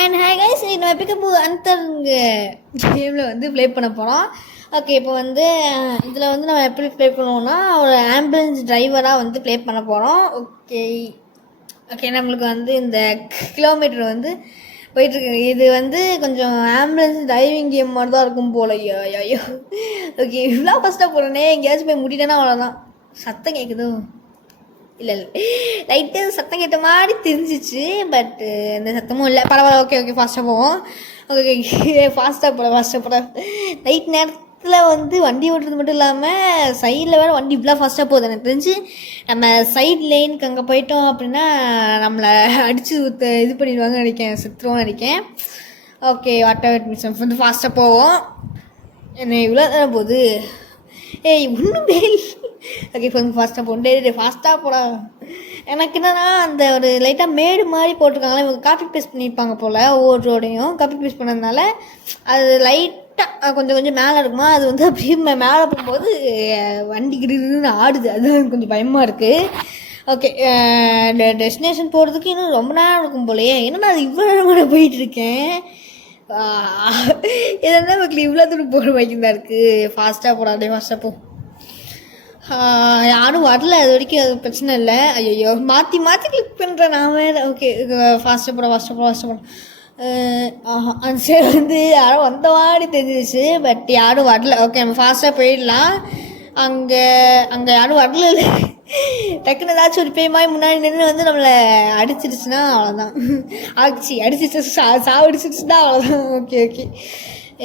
And hi guys, இன்னைக்கு நம்ம pickup அந்தங்க கேமில் வந்து ப்ளே பண்ண போகிறோம். ஓகே, இப்போ வந்து இதில் வந்து நம்ம எப்படி ப்ளே பண்ணுவோம்னா, ஒரு ஆம்புலன்ஸ் டிரைவராக வந்து ப்ளே பண்ண போகிறோம். ஓகே ஓகே நம்மளுக்கு வந்து இந்த கிலோமீட்டர் வந்து போயிட்டுருக்கு. இது வந்து கொஞ்சம் ஆம்புலன்ஸ் டிரைவிங் கேம் மாதிரி தான் இருக்கும் போல. ஐயோ ஓகே, இவ்வளோ ஃபஸ்ட்டாக போகிறேனே, எங்கேயாச்சும் போய் முடிட்டேன்னா அவ்வளோதான். சத்தம் கேட்குதோ? இல்லை லைட்டு சத்தம் கேட்ட மாதிரி தெரிஞ்சிச்சு, பட்டு எந்த சத்தமும் இல்லை. பரவாயில்ல. ஓகே ஓகே ஃபாஸ்ட்டாக போவோம். ஓகே ஃபாஸ்ட்டாக போட நைட் நேரத்தில் வந்து வண்டி ஓட்டுறது மட்டும் இல்லாமல் சைடில் வேறு வண்டி இப்படிலாம் ஃபாஸ்ட்டாக போகுது. எனக்கு தெரிஞ்சு நம்ம சைட் லைனுக்கு அங்கே போயிட்டோம் அப்படின்னா நம்மளை அடித்து இது பண்ணிடுவாங்கன்னு நினைக்கிறேன், செத்துருவோம்னு நினைக்கிறேன். ஓகே வாட்டர் மிஷன் வந்து ஃபாஸ்ட்டாக போவோம். என்ன இவ்வளோ நேரம் போகுது? ஏய் ஒன்றுமே ஓகே கொஞ்சம் ஃபாஸ்ட்டாக போகும். ஃபாஸ்ட்டாக போடா. எனக்கு என்னன்னா அந்த ஒரு லைட்டாக மேடு மாதிரி போட்டிருக்காங்களே, இவங்க காப்பி பேஸ்ட் பண்ணியிருப்பாங்க போல். ஒவ்வொரு ரோடையும் காப்பி பேஸ்ட் பண்ணதுனால அது லைட்டாக கொஞ்சம் கொஞ்சம் மேலே இருக்குமா, அது வந்து அப்படியே மேலே போகும்போது வண்டி கிடுன்னு ஆடுது. அது கொஞ்சம் பயமாக இருக்குது. ஓகே டெஸ்டினேஷன் போகிறதுக்கு இன்னும் ரொம்ப நேரம் இருக்கும் போலையே. ஏன்னா அது இவ்வளோ நேரமாக போயிட்டுருக்கேன். எதனா மக்கள் இவ்வளோ தூரம் போகிற வைக்கிங் தான் இருக்குது. ஃபாஸ்ட்டாக போடாதே, ஃபாஸ்ட்டாக போ. யாரும் வரல அது வரைக்கும், அது பிரச்சனை இல்லை. ஐயோ மாற்றி மாற்றி கிளிக் பண்ணுறேன் நான் வேறு. ஓகே ஃபாஸ்ட்டாக போட அந்த சைடு வந்து யாரும் வந்த மாதிரி தெரிஞ்சிச்சு, பட் யாரும் வரல. ஓகே நம்ம ஃபாஸ்ட்டாக போயிடலாம். அங்கே யாரும் வரல. டக்குன்னு ஏதாச்சும் ஒரு பேமாய் முன்னாடி நின்று வந்து நம்மளை அடிச்சிருச்சுன்னா அவ்வளோதான். அடிச்சிச்சு சாவடிச்சிருச்சுன்னா அவ்வளோதான். ஓகே ஓகே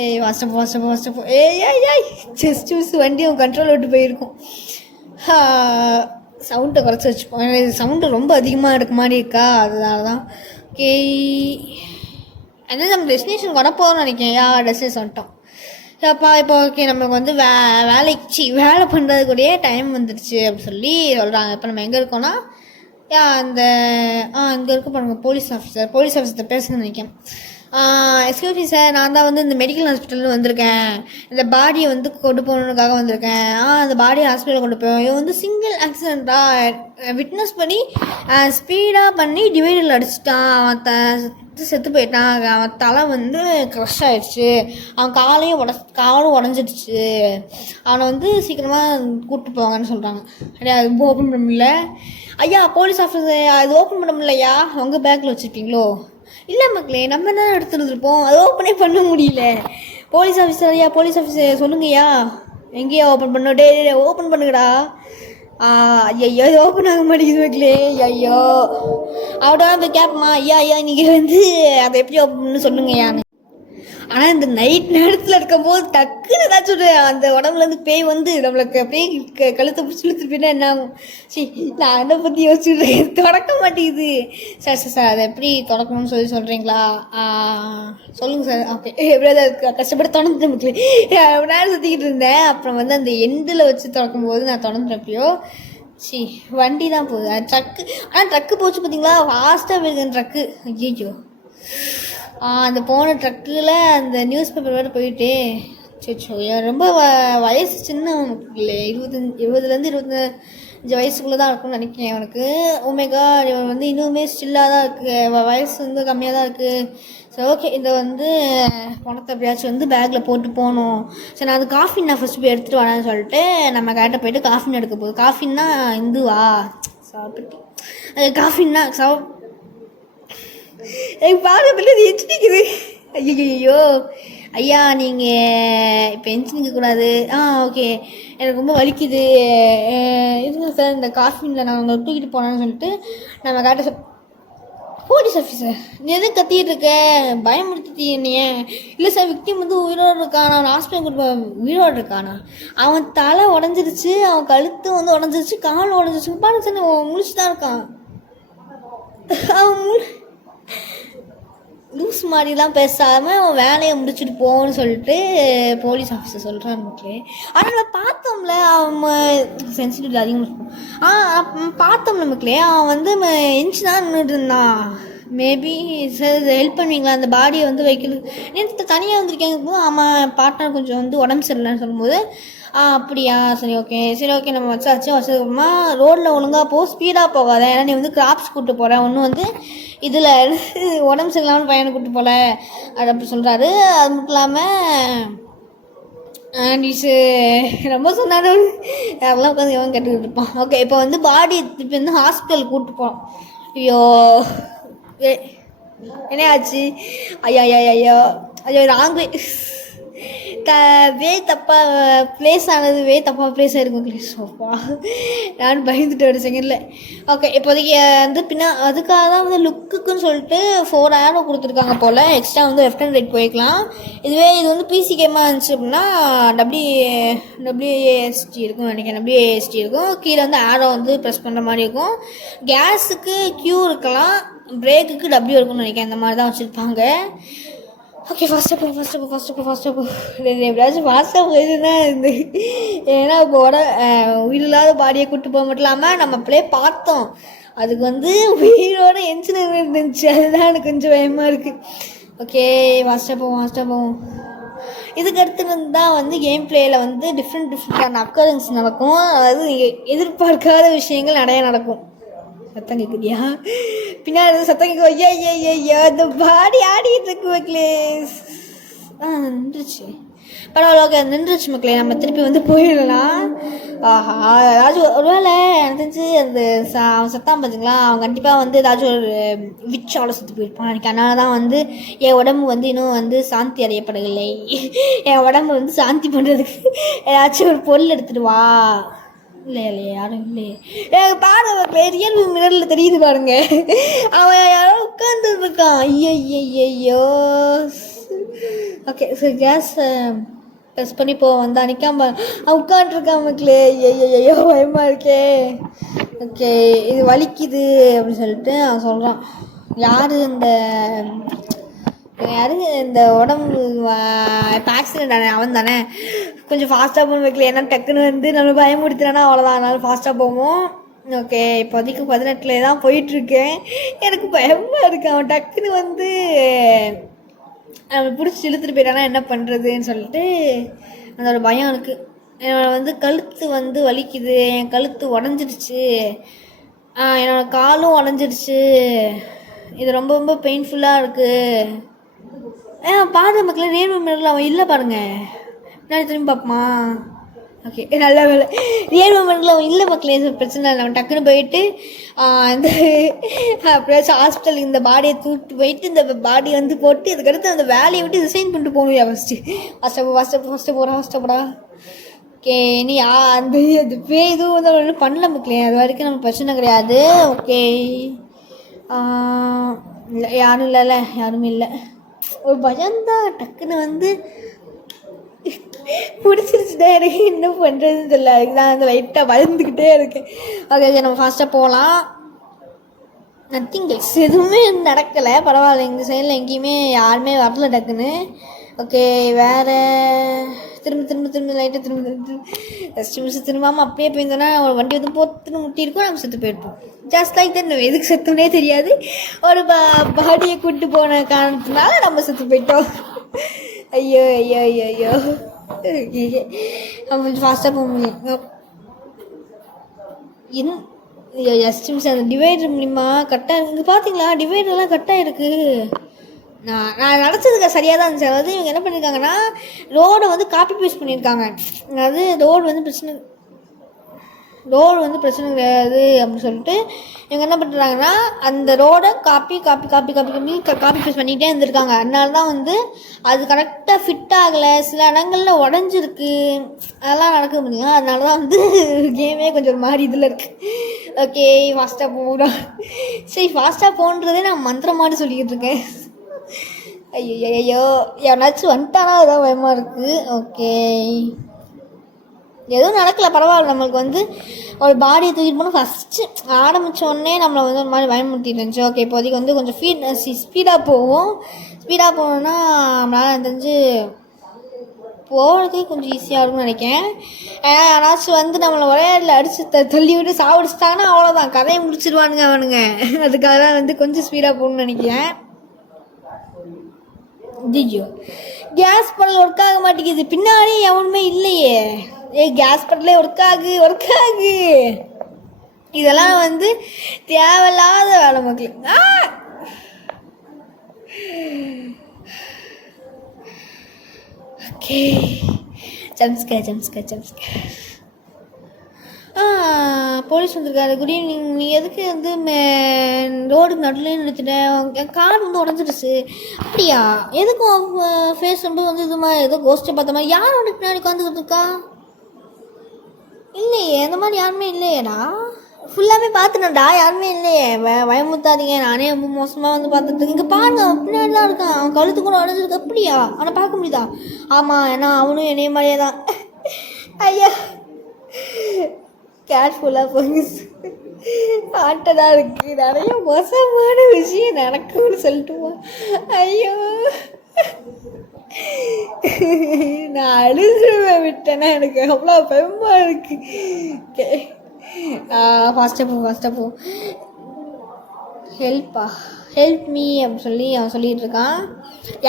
ஏய் ஃபாஸ்ட்டாக போ. ஏய் ஜஸ்ட் வண்டியும் கண்ட்ரோல் விட்டு போயிருக்கும். சவுண்டை குறைச்சி வச்சுப்போம். சவுண்டு ரொம்ப அதிகமாக இருக்க மாதிரி இருக்கா, அதனால தான். ஓகே அதனால் நம்ம டெஸ்டினேஷன் வரப்போன்னு நினைக்கிறேன். டெஸ்டினேஷன் வந்துட்டோம். அப்பா இப்போ ஓகே நம்மளுக்கு வந்து வேலை பண்ணுறதுக்குள்ளேயே டைம் வந்துடுச்சு அப்படின்னு சொல்லி சொல்கிறாங்க. இப்போ நம்ம எங்கே இருக்கோன்னா அந்த இங்கே இருக்க பாருங்க, போலீஸ் ஆஃபீஸர் பேசணும்னு நினைக்கிறேன். எக்ஸ்கியூஸ் மீ சார், நான் தான் வந்து இந்த மெடிக்கல் ஹாஸ்பிட்டலில் வந்திருக்கேன். இந்த பாடியை வந்து கொண்டு போகணுக்காக வந்திருக்கேன். அந்த பாடியை ஹாஸ்பிட்டலில் கொண்டு போய் இவன் வந்து சிங்கிள் ஆக்சிடெண்ட்டாக விட்னஸ் பண்ணி ஸ்பீடாக பண்ணி டிவைடரில் அடிச்சிட்டான். அவன் செத்து போயிட்டான். அவன் தலை வந்து க்ரஷ் ஆகிடுச்சு. அவன் காலும் உடஞ்சிடுச்சு. அவனை வந்து சீக்கிரமாக கூப்பிட்டு போவாங்கன்னு சொல்கிறாங்க. அது ஓப்பன் பண்ண முடியல. ஐயா போலீஸ் ஆஃபீஸர், அது ஓப்பன் பண்ண முடியலையா? உங்கள் பேக்கில் வச்சுருப்பீங்களோ? இல்லை மக்களே, நம்ம தான் எடுத்துருந்துருப்போம், அது ஓப்பனே பண்ண முடியல. போலீஸ் ஆஃபீஸர் சொல்லுங்கய்யா, எங்கேயா ஓப்பன் பண்ண? ஓப்பன் பண்ணுங்கடா. ஐயோ இது ஓப்பன் ஆக மாட்டேங்குது மக்களே. ஐயோ அவட்ட போய் கேட்போமா, ஐயா நீங்கள் வந்து அதை எப்படி ஓப்பன் பண்ணு சொல்லுங்கய்யான்னு. ஆனால் இந்த நைட் நேரத்தில் இருக்கும்போது டக்குன்னு ஏதாச்சும் அந்த உடம்புலேருந்து பேய் வந்து நம்மளுக்கு அப்படியே கழுத்தை பிடிச்சி இழுத்துருப்பீங்கன்னா என்ன ஆகும்? சரி நான் அதை பற்றி யோசிச்சுருக்கேன். தொடக்க மாட்டேங்குது. சார் அதை எப்படி தொடக்கணும்னு சொல்கிறீங்களா? சொல்லுங்கள் சார். ஓகே எப்படியாவது கஷ்டப்பட்டு தொடர்ந்து மக்களே நேரம் சுற்றிக்கிட்டு இருந்தேன். அப்புறம் வந்து அந்த எண்டில் வச்சு தொடக்கும்போது நான் தொடர்ந்துறப்பையோ வண்டி தான் போகுது. ட்ரக்கு. ஆனால் ட்ரக்கு போச்சு பார்த்தீங்களா, ஃபாஸ்ட்டாக போயிருக்கேன் ட்ரக்கு. ஐயோ அந்த போன ட்ரக்கில் அந்த நியூஸ் பேப்பர் வேறு போயிட்டே. சோ ரொம்ப வயசு சின்ன இல்லை, 20லேருந்து 25 வயசுக்குள்ளே தான் இருக்கும்னு நினைக்கிறேன் அவனுக்கு. ஓமேகா இவன் வந்து இன்னுமே ஸ்டில்லாக தான் இருக்குது, வயசு வந்து கம்மியாக தான் இருக்குது. சரி ஓகே இதை வந்து பணத்தை எப்படியாச்சும் வந்து பேக்கில் போட்டு போகணும். சரி நான் அது காஃபின் நான் ஃபஸ்ட்டு போய் எடுத்துகிட்டு வரேன்னு சொல்லிட்டு நம்ம கேட்ட போய்ட்டு காஃபின் எடுக்க போகுது. காஃபின்னா இந்துவா சாப்பிட்டு அது காஃபின்னா பார்க்கறதுல இது எச்சிக்குது. ஐயோ ஐயா நீங்கள் இப்போ எஞ்சினிக்கக்கூடாது. ஓகே எனக்கு ரொம்ப வலிக்குது இருங்க சார், இந்த காஃபினில் நான் உங்களை தூக்கிட்டு போனேன்னு சொல்லிட்டு நம்ம கேட்ட போலீஸ் ஆஃபீஸர் நீ எதுவும் கத்திட்டு இருக்க, பயமுறுத்தி என்னைய? இல்லை சார் விக்டிம் வந்து உயிரோடு இருக்கானா, அவன் ஹாஸ்பிட்டல் கூட்டு உயிரோடு இருக்கானா, அவன் தலை உடஞ்சிருச்சு, அவன் கழுத்து வந்து உடஞ்சிருச்சு, கால் உடஞ்சிருச்சு பாருங்க சார், முழிச்சு தான் இருக்கான். அவன் லூஸ் மாதிரிலாம் பேசாமல் அவன் வேலையை முடிச்சுட்டு போன்னு சொல்லிட்டு போலீஸ் ஆஃபீஸர் சொல்கிறான் மக்களே. ஆனால் நம்ம பார்த்தோம்ல அவன் சென்சிட்டிவ் அதிகமாக பார்த்தோம் மக்களே. அவன் வந்து எஞ்சி தான் நின்றுட்டு இருந்தான். மேபி சார் ஹெல்ப் பண்ணுவீங்களா அந்த பாடியை வந்து வைக்கணும். நேற்று தனியாக வந்திருக்கேங்க. ஆமாம் பார்ட்னர் கொஞ்சம் வந்து உடம்பு சரியில்லைன்னு சொல்லும்போது அப்படியா சரி ஓகே சரி ஓகே நம்ம வச்சதுக்கப்புறமா ரோட்டில் ஒழுங்காக ஸ்பீடாக போகாத, ஏன்னா நீ வந்து கிராப்ஸ் கூப்பிட்டு போகிற, ஒன்றும் வந்து இதில் உடம்பு சரியில்லாமல் பையனை கூப்பிட்டு போகல அது அப்படி சொல்கிறாரு. அது மட்டும் இல்லாமல் நீஸு ரொம்ப சொன்னாரு அதெல்லாம் உட்காந்து எவன் கேட்டுக்கிட்டு இருப்பான். ஓகே இப்போ வந்து பாடி திருப்பி வந்து ஹாஸ்பிட்டல் கூப்பிட்டு போகிறோம். ஐயோ என்ன ஆச்சு? ஐயோ ஐயோ ஐயோ ஐயோ ராங் ப்ளேஸ் ஆனது தப்பாக ப்ளேஸ் ஆகிருக்கும். சோப்பா நான் பயந்துட்டு ஒரு செகண்டில். ஓகே இப்போதைக்கு வந்து அதுக்காக தான் வந்து லுக்குன்னு சொல்லிட்டு 4 ஆரோ கொடுத்துருக்காங்க போல். எக்ஸ்ட்ரா வந்து லெஃப்ட் அண்ட் ரைட் போய்க்கலாம். இதுவே இது வந்து பிசி கேமாக இருந்துச்சு அப்படின்னா டபிள்யூஏஎஸ்டி இருக்கும் நினைக்கிறேன். டபிள்யூஏஎஸ்டி இருக்கும். கீழே வந்து ஆரோ வந்து ப்ரெஸ் பண்ணுற மாதிரி இருக்கும். கேஸுக்கு கியூ இருக்கலாம், பிரேக்குக்கு டபிள்யூ இருக்குன்னு நினைக்கிறேன். இந்த மாதிரி தான் வச்சுருப்பாங்க. ஓகே ஃபாஸ்ட்டாக எப்படியாச்சும் ஃபாஸ்ட்டாக போயிடுதுன்னா இந்த ஏன்னா இப்போ உயிரில்லாத பாடியை கூப்பிட்டு போக மட்டும் இல்லாமல் நம்ம அப்படியே பார்த்தோம் அதுக்கு வந்து உயிரோட என்ஜினியர் இருந்துச்சு. அதுதான் எனக்கு கொஞ்சம் பயமாக இருக்குது. ஓகே ஃபாஸ்ட்டாக போவோம். இதுக்கு அடுத்து தான் வந்து கேம் பிளேயில் வந்து டிஃப்ரெண்டான அக்கரன்ஸ் நடக்கும். அதாவது எதிர்பார்க்காத விஷயங்கள் நிறையா நடக்கும். சத்தம் கேட்குதியா? பின்னாடி சத்தம் கேட்கும். ஐயா அந்த பாடி ஆடிட்டு இருக்கு மக்களே. நின்றுச்சு பரவாயில்ல. ஓகே நின்றுச்சு மக்களே. நம்ம திருப்பி வந்து போயிடலாம். ஆஹா ஏதாச்சும் ஒருவேளை எனக்கு தெரிஞ்சு அந்த சத்தாம் பார்த்தீங்களா, அவன் கண்டிப்பாக வந்து ஏதாச்சும் ஒரு விச்சால சுற்றி போயிருப்பான் எனக்கு. அதனால தான் வந்து என் உடம்பு வந்து இன்னும் வந்து சாந்தி அடையப்படவில்லை. என் உடம்பு வந்து சாந்தி பண்ணுறதுக்கு ஏதாச்சும் ஒரு பொருள் எடுத்துகிட்டு வா. இல்லையே யாரும் இல்லையே. பாருங்க ரியல் மிரரில் தெரியுது பாருங்க. அவன் யாரோ உட்காந்து இருக்கான். ஐயோ ஓகே சரி கேஸ் ப்ரெஸ் பண்ணி வந்தா நிற்காம உட்காண்ட்ருக்கான் மக்களே. ஐயோ பயமாக இருக்கே. ஓகே இது வலிக்குது அப்படின்னு சொல்லிட்டு அவன் சொல்கிறான். இந்த உடம்பு இப்போ ஆக்சிடென்ட் ஆனே அவன் தானே. கொஞ்சம் ஃபாஸ்ட்டாக போகணும் வைக்கல, ஏன்னா டக்குன்னு வந்து நம்ம பயமுடுத்துறானா அவ்வளோதான். அதனால ஃபாஸ்ட்டாக போவோம். ஓகே இப்போதைக்கு 18 தான் போயிட்டுருக்கேன். எனக்கு பயமாக இருக்குது. அவன் டக்குன்னு வந்து அவன் பிடிச்சி இழுத்துட்டு போயிட்டானா என்ன பண்ணுறதுன்னு சொல்லிட்டு அந்த ஒரு பயம் இருக்குது. என்னோட வந்து கழுத்து வந்து வலிக்குது, என் கழுத்து உடஞ்சிடுச்சு, என்னோடய காலும் உடஞ்சிடுச்சு. இது ரொம்ப ரொம்ப பெயின்ஃபுல்லாக இருக்குது. பாரு மக்களே ரியல் மிரரில் அவன் இல்லை பாருங்க. பின்னாடி திரும்பி பார்ப்போமா? ஓகே நல்ல வேலை ரியல் மிரரில் அவன் இல்லை மக்களே. பிரச்சனை இல்லை. அவன் டக்குன்னு போயிட்டு இந்த அப்படியாச்சும் ஹாஸ்பிட்டலுக்கு இந்த பாடியை தூக்கிட்டு போயிட்டு இந்த பாடியை வந்து போட்டு இதுக்கடுத்து அந்த வேலையை விட்டு ரிசைன் பண்ணிட்டு போகணும். ஃபஸ்ட்டு போடா. ஓகே நீ அந்த எதுவும் வந்து ஒன்றும் பண்ணல மக்களே. அது வரைக்கும் நமக்கு பிரச்சனை கிடையாது. ஓகே இல்லை யாருமே இல்லை. ஒரு பயம்தான் டக்குன்னு வந்து பிடிச்சிருச்சுட்டே எனக்கு என்ன பண்ணுறதுன்னு தெரியல. அதுக்குதான் வந்து லைட்டாக வளர்ந்துக்கிட்டே இருக்கேன். ஓகே நம்ம ஃபாஸ்ட்டாக போகலாம். நத்திங் எக்ஸ் எதுவுமே நடக்கலை. பரவாயில்ல எங்கள் சைடில் எங்கேயுமே யாருமே வரல டக்குன்னு. ஓகே வேறு திரும்ப லைட்டாக திரும்ப திரும்பாமல் அப்படியே போயிருந்தோன்னா ஒரு வண்டி வந்து போத்துன்னு முட்டியிருக்கோம். நம்ம செத்து போயிருப்போம். Just like that. நம்ம எதுக்கு செத்துனே தெரியாது. ஒரு பாடியை கூப்பிட்டு போன காரணத்தினால நம்ம செத்து போயிட்டோம். ஐயோ நம்ம கொஞ்சம் ஃபாஸ்ட்டாக போக முடியும். ஜஸ்ட் மிஸ் அந்த டிவைடர் மூலிமா கட்டாக இருக்குது. பார்த்தீங்களா டிவைடர்லாம் கட்டாக இருக்குது. நான் நடச்சதுக்கு சரியாக தான் இருந்துச்சு. அதாவது இவங்க என்ன பண்ணியிருக்காங்கன்னா ரோடை வந்து காப்பி பேஸ்ட் பண்ணியிருக்காங்க. அதாவது ரோடு வந்து பிரச்சனை கிடையாது அப்படின்னு சொல்லிட்டு இவங்க என்ன பண்ணுறாங்கன்னா அந்த ரோடை காப்பி பேஸ்ட் பண்ணிகிட்டே இருந்திருக்காங்க. அதனால தான் வந்து அது கரெக்டாக ஃபிட் ஆகலை. சில இடங்களில் உடஞ்சிருக்கு. அதெல்லாம் நடக்க முடியும். அதனால தான் வந்து கேமே கொஞ்சம் ஒரு மாதிரி இதில் இருக்குது. ஓகே ஃபாஸ்ட்டாக போகிறோம். சரி ஃபாஸ்ட்டாக போன்றதே நான் மந்திரம் மாதிரி சொல்லிக்கிட்டு இருக்கேன். ஐயோ எவனாச்சும் வந்துட்டானா அதான் பயமாக இருக்குது. ஓகே எதுவும் நடக்கலை பரவாயில்ல. நம்மளுக்கு வந்து ஒரு பாடியை தூக்கிட்டு போனால் ஃபஸ்ட்டு ஆரம்பித்தோடனே நம்மளை வந்து ஒரு மாதிரி பயமுறுத்திட்டு இருந்துச்சு. ஓகே இப்போதைக்கு வந்து கொஞ்சம் ஸ்பீடாக போவோம். ஸ்பீடாக போனோன்னா நம்மளால் தெரிஞ்சு போகிறதுக்கு கொஞ்சம் ஈஸியாக இருக்கும்னு நினைக்கிறேன். யாராச்சும் வந்து நம்மளை ஒரே இடத்துல அடிச்சு தள்ளி விட்டு சாப்பிடுச்சிட்டாங்கன்னா அவ்வளோதான், கதையை முடிச்சிடுவானுங்க அவனுங்க. அதுக்காக தான் வந்து கொஞ்சம் ஸ்பீடாக போகணும்னு நினைக்கிறேன். ஐயோ, கேஸ் படல் ஒர்க் ஆக மாட்டேங்குது. பின்னாடி எவனுமே இல்லையே. கேஸ் படலே ஒர்க் ஆகு. இதெல்லாம் வந்து தேவையில்லாத வேலை மக்களுக்கு. ஓகே, ஜம்ஸ்கர். போலீஸ் வந்திருக்காரு. Good evening. நீ எதுக்கு வந்து ரோடுக்கு நடுவில் நிறுத்திட்டேன்? கார் வந்து உடஞ்சிடுச்சு. அப்படியா? எதுக்கும் ஃபேஸ் வந்து இது மாதிரி ஏதோ கோஸ்ட்டை பார்த்த மாதிரி யார் உனக்கு பின்னாடி உட்காந்துக்கிட்டு இருக்கா? இல்லையே, இந்த மாதிரி யாருமே இல்லையேடா. ஃபுல்லாமே பார்த்துட்டேன்டா, யாருமே இல்லையே. பயமுத்தாதீங்க, நானே ரொம்ப மோசமாக வந்து பார்த்துட்டு. இங்கே பாருங்க, பின்னாடி தான் இருக்கான். அவன் கழுத்து கூட உடஞ்சிருக்கு. அப்படியா? அவனை பார்க்க முடியுதா? ஆமாம், ஏன்னா அவனும் என்னைய மாதிரியே தான். ஐயா, கேர்ஃபுல்லாக போங்க. ஆட்டதான் இருக்குது, நிறைய மோசமான விஷயம் நடக்கும்னு சொல்லிட்டுமா? ஐயோ, நான் அழுதுருவேன் விட்டேன்னா. எனக்கு அவ்வளோ பயமாக இருக்கு. ஃபாஸ்ட்டாக போ. ஹெல்ப் மீ அப்படின்னு சொல்லி அவன் சொல்லிகிட்டு இருக்கான்.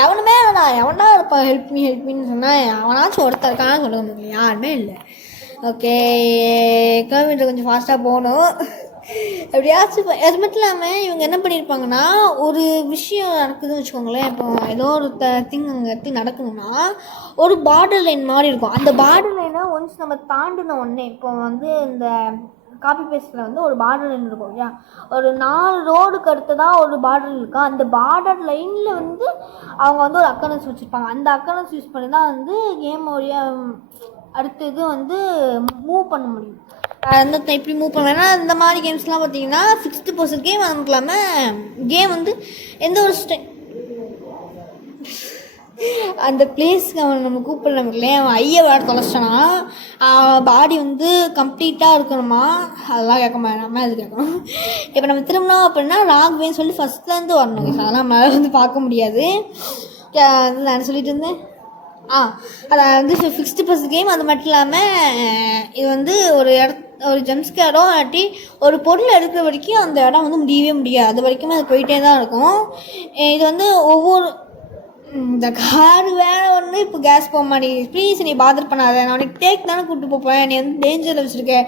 எவனுமே இல்லைடா. எவனா இருப்பான் ஹெல்ப் மீன்னு சொன்னால்? அவனாச்சும் ஒருத்தர் இருக்கான்னு சொல்ல முடியல, யாருமே இல்லை. ஓகே, கிலோமீட்டர் கொஞ்சம் ஃபாஸ்ட்டாக போகணும். எப்படியாச்சும். அது மட்டும் இல்லாமல் இவங்க என்ன பண்ணியிருப்பாங்கன்னா, ஒரு விஷயம் நடக்குதுன்னு வச்சுக்கோங்களேன். இப்போ ஏதோ ஒரு திங் அங்கே இடத்துல நடக்கணும்னா ஒரு பார்டர் லைன் மாதிரி இருக்கும். அந்த பார்டர் லைனை ஒன்ஸ் நம்ம தாண்டின உடனே, இப்போ வந்து இந்த காப்பி பேஸ்ட்டில் வந்து ஒரு பார்டர் லைன் இருக்கும் இல்லையா, ஒரு 4 ரோடுக்கு அடுத்ததாக ஒரு பார்டர் இருக்கா. அந்த பார்டர் லைனில் வந்து அவங்க வந்து ஒரு அக்கரன்ஸ் வச்சுருப்பாங்க. அந்த அக்கரன்ஸ் யூஸ் பண்ணி தான் வந்து கேம் அடுத்த இது வந்து மூவ் பண்ண முடியும். அந்த எப்படி மூவ் பண்ணுவேன்னா, இந்த மாதிரி கேம்ஸ்லாம் பார்த்தீங்கன்னா ஃபிக்ஸ்டு பர்சன் கேம். அது மட்டும் இல்லாமல் கேம் வந்து எந்த ஒரு அந்த பிளேஸ்க்கு அவன் நம்ம கூப்பிடல நமக்குலே. அவன் ஐயை விளையாட தொலைச்சிட்டானா பாடி வந்து கம்ப்ளீட்டாக இருக்கணுமா? அதெல்லாம் கேட்க மாட்டேன், நம்ம அது கேட்கணும். இப்போ நம்ம திரும்பினோம் அப்படின்னா ராங் வேன்னு சொல்லி ஃபஸ்ட்லேருந்து வரணும். அதெல்லாம் நம்மளால் வந்து பார்க்க முடியாது. நான் சொல்லிட்டு இருந்தேன். அதை வந்து ஃபிக்ஸ்டு பர்சன் கேம். அது மட்டும் இல்லாமல் இது வந்து ஒரு ஜம்ஸ்கேரோ இல்லாட்டி ஒரு பொருள் எடுக்கிற வரைக்கும் அந்த இடம் வந்து முடியவே முடியாது. அது வரைக்குமே அது போயிட்டே தான் இருக்கும். இது வந்து ஒவ்வொரு இந்த கார் வேற ஒன்று. இப்போ கேஸ் போக மாட்டேங்குது. ப்ளீஸ் நீ பாதர் பண்ணாத, நான் உனக்கு டேக் தானே கூப்பிட்டு போப்பேன். நீ வந்து டேஞ்சரில் வச்சுருக்கேன்.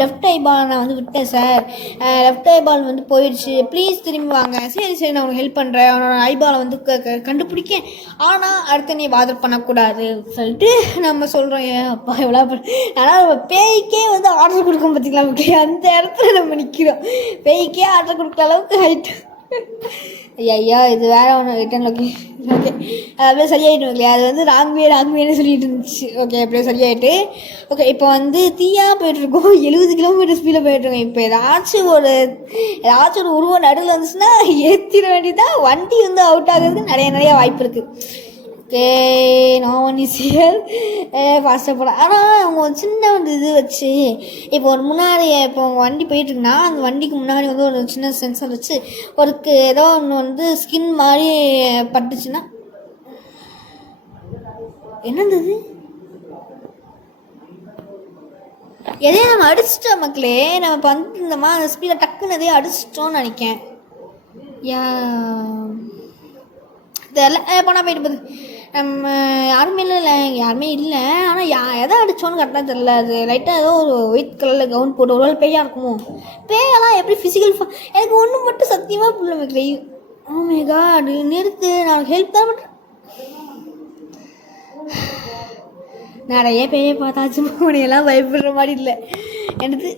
லெஃப்ட் ஐ பால் நான் வந்து விட்டேன் சார். லெஃப்ட் ஐ பால் வந்து போயிடுச்சு, ப்ளீஸ் திரும்பி வாங்க. சரி நான் உனக்கு ஹெல்ப் பண்ணுறேன். அவனோட ஐ பாலை வந்து கண்டுபிடிக்க. ஆனால் அடுத்து நீ பாதர் பண்ணக்கூடாது சொல்லிட்டு நம்ம சொல்கிறோம். அப்பா எவ்வளோ ஆனால் பேய்க்கே வந்து ஆர்டர் கொடுக்கும் பார்த்திங்களா? அந்த இடத்துல நம்ம நிற்கிறோம். பேய்க்கே ஆர்டர் கொடுக்குற அளவுக்கு ஹைட்டு. ஐயா, இது வேற ஒன்று ரிட்டன் லொக்கேஷன். ஓகே, அப்படியே சரியாயிடும் இல்லையா? அது வந்து ராங்வேன்னு சொல்லிட்டு இருந்துச்சு. ஓகே, அப்படியே சரியாயிட்டு. ஓகே, இப்போ வந்து தீயாக போயிட்டுருக்கோம். 70 கிலோமீட்டர் ஸ்பீடில் போயிட்டுருக்கோம். இப்போ ஏதாச்சும் ஒரு உருவம் நடுவில் வந்துச்சுன்னா ஏற்றிட வேண்டியதான். வண்டி வந்து அவுட் ஆகிறதுக்கு நிறைய வாய்ப்பு இருக்குது. Okay, no one is here. ஃபாஸ்ட்டாக போகலாம். ஆனால் அவங்க ஒரு சின்ன ஒரு இது வச்சு, இப்போ ஒரு முன்னாடி இப்போ அவங்க வண்டி போயிட்டுருக்குன்னா அந்த வண்டிக்கு முன்னாடி வந்து ஒரு சின்ன சென்சர் வச்சு ஒரு ஏதோ ஒன்று வந்து ஸ்கின் மாதிரி பட்டுச்சுன்னா என்னது எதையும் நம்ம அடிச்சிட்டோம் மக்களே. நம்ம இப்போ வந்து இந்த மாதிரி அந்த ஸ்பீடை டக்குன்னு எதையும் அடிச்சிட்டோம்னு நினைக்கேன். தெரியல, போனால் போயிட்டு போகுது. நம்ம யாருமே இல்லை. ஆனால் எதை அடித்தோன்னு கரெக்டாக தெரில. அது லைட்டாக ஏதோ ஒரு ஒயிட் கலரில் கவுன் போட்டு ஒரு வேளை பேயாக இருக்குமோ? பேயெல்லாம் எப்படி ஃபிசிக்கல் எனக்கு ஒன்று மட்டும் சத்தியமாக புள்ள வைக்கல. ஓ மை காட், நிறுத்து, நான் ஹெல்ப் தான் பண்ணுறேன். நிறைய பேயை பார்த்தாச்சு, உனையெல்லாம் பயப்படுற மாதிரி இல்லை. எனக்கு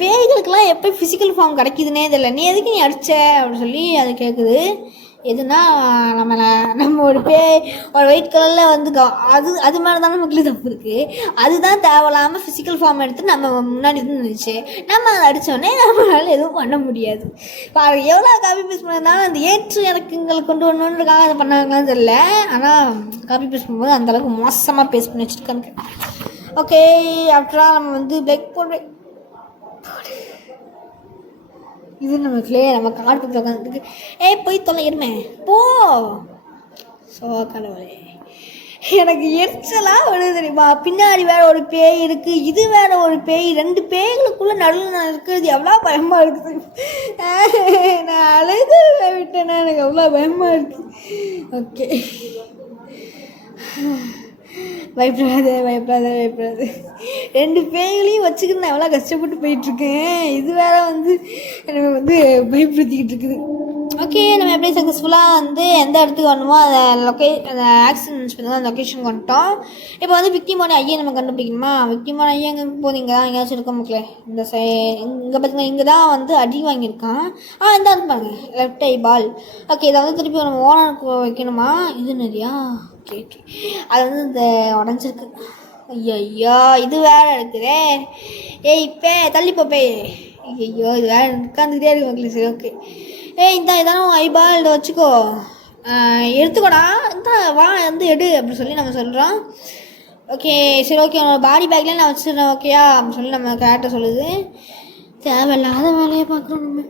பேய்களுக்கெல்லாம் எப்போ ஃபிசிக்கல் ஃபார்ம் கிடைக்குதுன்னே தெரியல. நீ எதுக்கு நீ அடித்த அப்படின்னு சொல்லி அது கேட்குது. எதுனா நம்ம ஒரு ஒயிட் கலரில் வந்து அது மேலே தானே மக்களுக்கு தப்பு இருக்குது. அதுதான் தேவையில்லாமல் ஃபிசிக்கல் ஃபார்ம் எடுத்து நம்ம முன்னாடி இருந்துச்சு. நம்ம அதை அடித்தோடனே நம்மளால் எதுவும் பண்ண முடியாது. பாரு எவ்வளோ காப்பி பேஸ்ட் பண்ணதுனால அந்த ஏற்று இறக்குங்களை கொண்டு வரணுன்றதுக்காக அதை பண்ணாங்களான்னு தெரியல. ஆனால் காப்பி பேஸ்ட் பண்ணும்போது அந்தளவுக்கு மோசமாக பேஸ்ட் பண்ணி வச்சுருக்காங்க. ஓகே, ஆஃப்டரால் நம்ம வந்து பிளேக் போடுறேன். இது நம்ம காட்டுக்கு உட்காந்துருக்கு. போய் தொலைகிறமே போ. ஸோ கடவுளே, எனக்கு எரிச்சலாக வருது தெரியுமா. பின்னாடி வேற ஒரு பேய் இருக்குது, இது வேற ஒரு பேய், 2 பேய்களுக்குள்ளே நடுவில் நான் இருக்கிறது எவ்வளோ பயமாக இருக்குது. நான் அழுது விட்டேன்னா எனக்கு எவ்வளோ பயமாக இருக்குது. ஓகே, பயப்படாத. 2 பேய்களையும் வச்சுக்கிட்டு நான் எவ்வளோ கஷ்டப்பட்டு போயிட்டுருக்கேன். இது வேற வந்து எனக்கு வந்து பயப்படுத்திக்கிட்டு இருக்குது. ஓகே, நம்ம எப்படி சக்ஸஸ்ஃபுல்லாக வந்து எந்த இடத்துக்கு வரணுமோ அந்த ஆக்சிடென்ட்ஸ் பண்ணி அந்த லொக்கேஷனுக்கு வந்துட்டோம். இப்போ வந்து விக்டிமான ஐயா நம்ம கண்டுபிடிக்கணுமா. விக்டிமான ஐயா எங்கே போதீங்க தான் எங்கேயாச்சும் இருக்க மக்களே. இந்த இங்கே பார்த்தீங்கன்னா இங்கே தான் வந்து அடி வாங்கியிருக்கான். இந்த பாருங்க, லெஃப்ட் ஐ பால். ஓகே, இதை வந்து திருப்பி நம்ம ஓனருக்கு வைக்கணுமா. இது நிறையா. ஓகே, அது வந்து இந்த உடஞ்சிருக்கு. ஐயா இது வேற இருக்குதே. இப்போ தள்ளிப்போப்பே. ஐயோ இது வேற உட்காந்துக்கிட்டே இருக்கு மக்களே. சரி, ஓகே. இதானே ஐபால், இதை வச்சுக்கோ, எடுத்துக்கோடா, இந்த வா வந்து எடு அப்படின்னு சொல்லி நம்ம சொல்கிறோம். ஓகே, சரி, ஓகே, உன்னோட பாடி பேக்லேயே நான் வச்சுருந்தேன் ஓகேயா அப்படின்னு சொல்லி நம்ம கேரக்டர் சொல்லுது. தேவையில்லாத வேலையை பார்க்குறோம் நம்ம.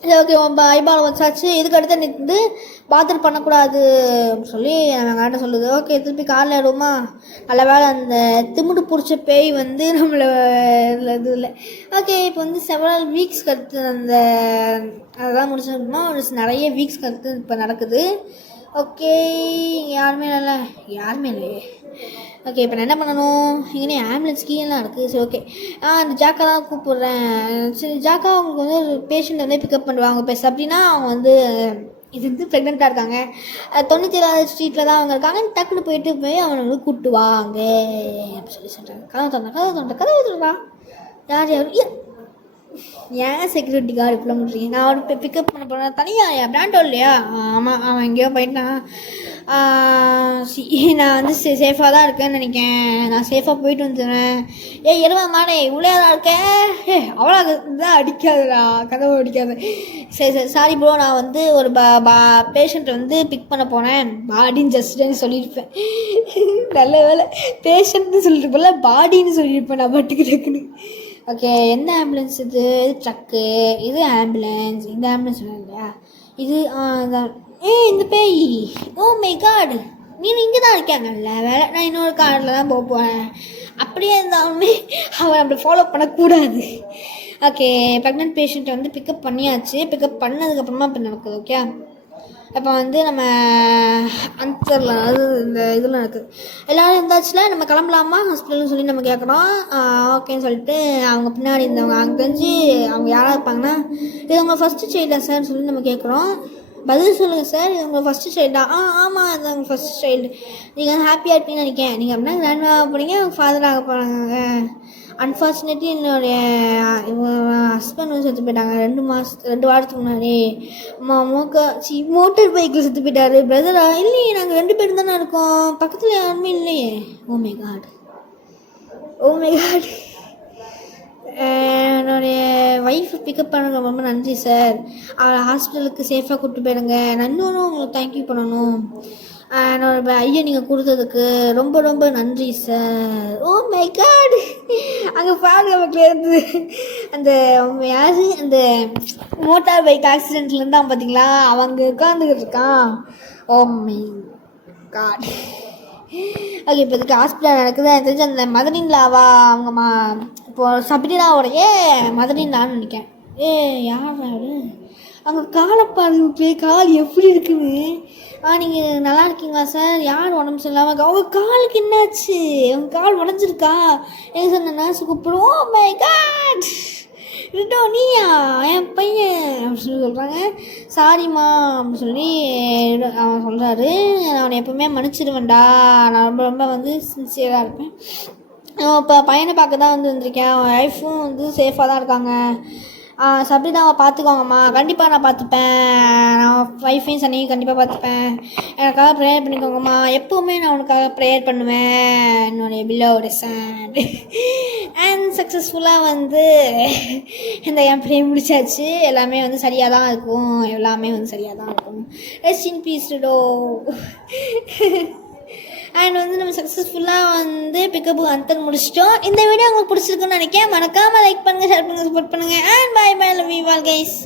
சரி, ஓகே, ஐபால் வச்சாச்சு. இதுக்கு அடுத்து நின்று பாத்ரூம் பண்ணக்கூடாது அப்படின்னு சொல்லி நம்ம கேரக்டர் சொல்லுது. ஓகே, திருப்பி காலில் எடுமா. நல்ல வேலை அந்த திமுடு பிடிச்ச பேய் வந்து நம்மளை இது இல்லை. ஓகே, இப்போ வந்து செவரல் வீக்ஸ்க்கு அடுத்து அதெல்லாம் முடிச்சிருக்கோமா. நிறைய வீக்ஸ்க்கு அடுத்து இப்போ நடக்குது. ஓகே, யாருமே இல்லையே. ஓகே, இப்போ நான் என்ன பண்ணணும். இங்கே ஆம்புலன்ஸ் கீழெலாம் இருக்குது. சரி, ஓகே, அந்த ஜாக்கா தான் கூப்பிட்றேன். சரி, ஜாக்கா அவங்களுக்கு வந்து ஒரு பேஷண்ட் வந்து பிக்கப் பண்ணுவாங்க. பேச அப்படின்னா அவங்க வந்து இது வந்து ப்ரெக்னெண்ட்டாக இருக்காங்க, 97வது ஸ்ட்ரீட்டில் தான் அவங்க இருக்காங்க. டக்குன்னு போய் அவனை வந்து கூப்பிட்டு வாங்க அப்படின்னு சொல்லி சொல்கிறாங்க. கதவு தோண்டா யார் ஏன் செக்யூரிட்டி கார்டு இப்படிலாம் பண்ணுறீங்க. நான் ஒரு பிக்கப் பண்ண போகிறேன் தனியாக. என் பிராண்டோ இல்லையா. ஆமாம், அவன் எங்கேயோ போயிட்டான். நான் வந்து சேஃபாக தான் இருக்கேன்னு நினைக்கிறேன். நான் சேஃபாக போயிட்டு வந்துடுவேன். எருவா மாடே உள்ளே தான் இருக்கேன். அவ்வளோ தான் அடிக்காதுடா, கதவை அடிக்காது. சரி, சாரி ப்ரோ, நான் வந்து ஒரு பேஷண்ட்டை வந்து பிக் பண்ண போனேன். பாடின்னு ஜஸ்ட்ன்னு சொல்லியிருப்பேன். நல்ல வேலை பேஷண்ட்னு சொல்லிட்டு போல பாடின்னு சொல்லியிருப்பேன் நான் பாட்டுக்கு டக்குன்னு. ஓகே, எந்த ஆம்புலன்ஸ் இது ட்ரக்கு, இது ஆம்புலன்ஸ், இந்த ஆம்புலன்ஸ் இல்லையா இது. இந்த பேய், ஓ மை காடு, நீ இங்கே தான் இருக்கேன். நல்ல வேலை, நான் இன்னொரு காரில் தான் போகிறேன். அப்படியே இருந்தாலுமே அவன் அப்படி ஃபாலோ பண்ணக்கூடாது. ஓகே, ப்ரெக்னென்ட் பேஷண்ட்டை வந்து பிக்கப் பண்ணியாச்சு. பிக்கப் பண்ணதுக்கப்புறமா இப்போ நடக்குது. ஓகே, இப்போ வந்து நம்ம அன்சரில் அது இந்த இதில் இருக்குது. எல்லோரும் இருந்தாச்சுல நம்ம கிளம்பலாமா ஹாஸ்பிட்டல்னு சொல்லி நம்ம கேட்குறோம். ஓகேன்னு சொல்லிட்டு அவங்க பின்னாடி இருந்தவங்க அங்கே தெரிஞ்சு அவங்க யாராக இருப்பாங்கன்னா, இது உங்கள் ஃபஸ்ட்டு சைல்டா சார்னு சொல்லி நம்ம கேட்குறோம். பதில் சொல்லுங்கள் சார், இது உங்கள் ஃபஸ்ட்டு சைல்டா. ஆமாம், இது உங்கள் ஃபஸ்ட்டு சைல்டு. நீங்கள் வந்து ஹாப்பியாக இருப்பீங்கன்னு நினைக்கிறேன். நீங்கள் அப்படின்னா கிராண்ட் ஆக போகிறீங்க, ஃபாதர் ஆக போகிறாங்க. அன்ஃபார்ச்சுனேட்லி என்னுடைய ஹஸ்பண்ட் வந்து செத்து போயிட்டாங்க 2 வாரத்துக்கு முன்னாடி. மோட்டர் பைக்கில் செத்து போயிட்டாரு. பிரதரா? இல்லையே, நாங்கள் 2 பேரும் தானே இருக்கோம், பக்கத்தில் யாருமே இல்லையே. Oh my God. என்னுடைய ஒய்ஃபை பிக்கப் பண்ண ரொம்ப நன்றி சார். அவளை ஹாஸ்பிட்டலுக்கு சேஃபாக கூப்பிட்டு போயிடுங்க. நான் இன்னொன்று உங்களுக்கு தேங்க்யூ பண்ணணும். என்னோட ஐயா நீங்கள் கொடுத்ததுக்கு ரொம்ப ரொம்ப நன்றி சார். O my God. அங்கே பாருங்க மக்களே, இருந்து அந்த யாரு அந்த மோட்டார் பைக் ஆக்சிடென்ட்லேருந்து அவன் பார்த்தீங்களா, அவங்க உட்காந்துக்கிட்டு இருக்கான். ஓ மை காட். ஓகே, இப்போ இதுக்கு ஹாஸ்பிட்டல் நடக்குது. எனக்கு தெரிஞ்சு அந்த மதனின்லாவா அவங்க இப்போது சப்ரினாவோடைய மதனின்லான்னு நினைக்கிறேன். யார் அவங்க காலை பாருங்க, கால் எப்படி இருக்குன்னு. நீங்கள் நல்லா இருக்கீங்களா சார்? யார் உடம்பு சரியில்லாமல் அவங்க காலுக்கு என்னாச்சு? அவங்க கால் உடஞ்சிருக்கா? எங்க சார் நான் நர்ஸு கூப்பிடுவோம். ஓ மை காட், ரிட்டோ நீயா என் பையன் அப்படின்னு சொல்லி சொல்கிறாங்க. சாரிம்மா அப்படின்னு சொல்லி அவன் சொல்கிறாரு. அவனை எப்போவுமே மன்னிச்சிடுவேன்டா, நான் ரொம்ப ரொம்ப வந்து சின்சியராக இருப்பேன். இப்போ பையனை பார்க்க தான் வந்து வந்திருக்கேன். அவன் ஒய்ஃபும் வந்து சேஃபாக தான் இருக்காங்க. சப்ரினாவை பார்த்துக்கோங்கம்மா. கண்டிப்பாக நான் பார்த்துப்பேன். நான் ஒய்ஃபையும் சன்னையும் கண்டிப்பாக பார்த்துப்பேன். எனக்காக ப்ரேயர் பண்ணிக்கோங்கம்மா. எப்போவுமே நான் உனக்காக ப்ரேயர் பண்ணுவேன். என்னுடைய பில்லோட சன் அண்ட் சக்ஸஸ்ஃபுல்லாக வந்து இந்த என் ப்ரே முடிச்சாச்சு. எல்லாமே வந்து சரியாக தான் இருக்கும். Rest in peace to. And வந்து நம்ம சக்ஸஸ்ஃபுல்லாக வந்து பிக்கப்பு அந்தர் முடிச்சிட்டோம். இந்த வீடியோ உங்களுக்கு பிடிச்சிருக்குன்னு நினைக்கிறேன். மறக்காமல் லைக் பண்ணுங்கள், ஷேர் பண்ணுங்கள், சப்போர்ட் பண்ணுங்கள். And bye bye, love you all guys.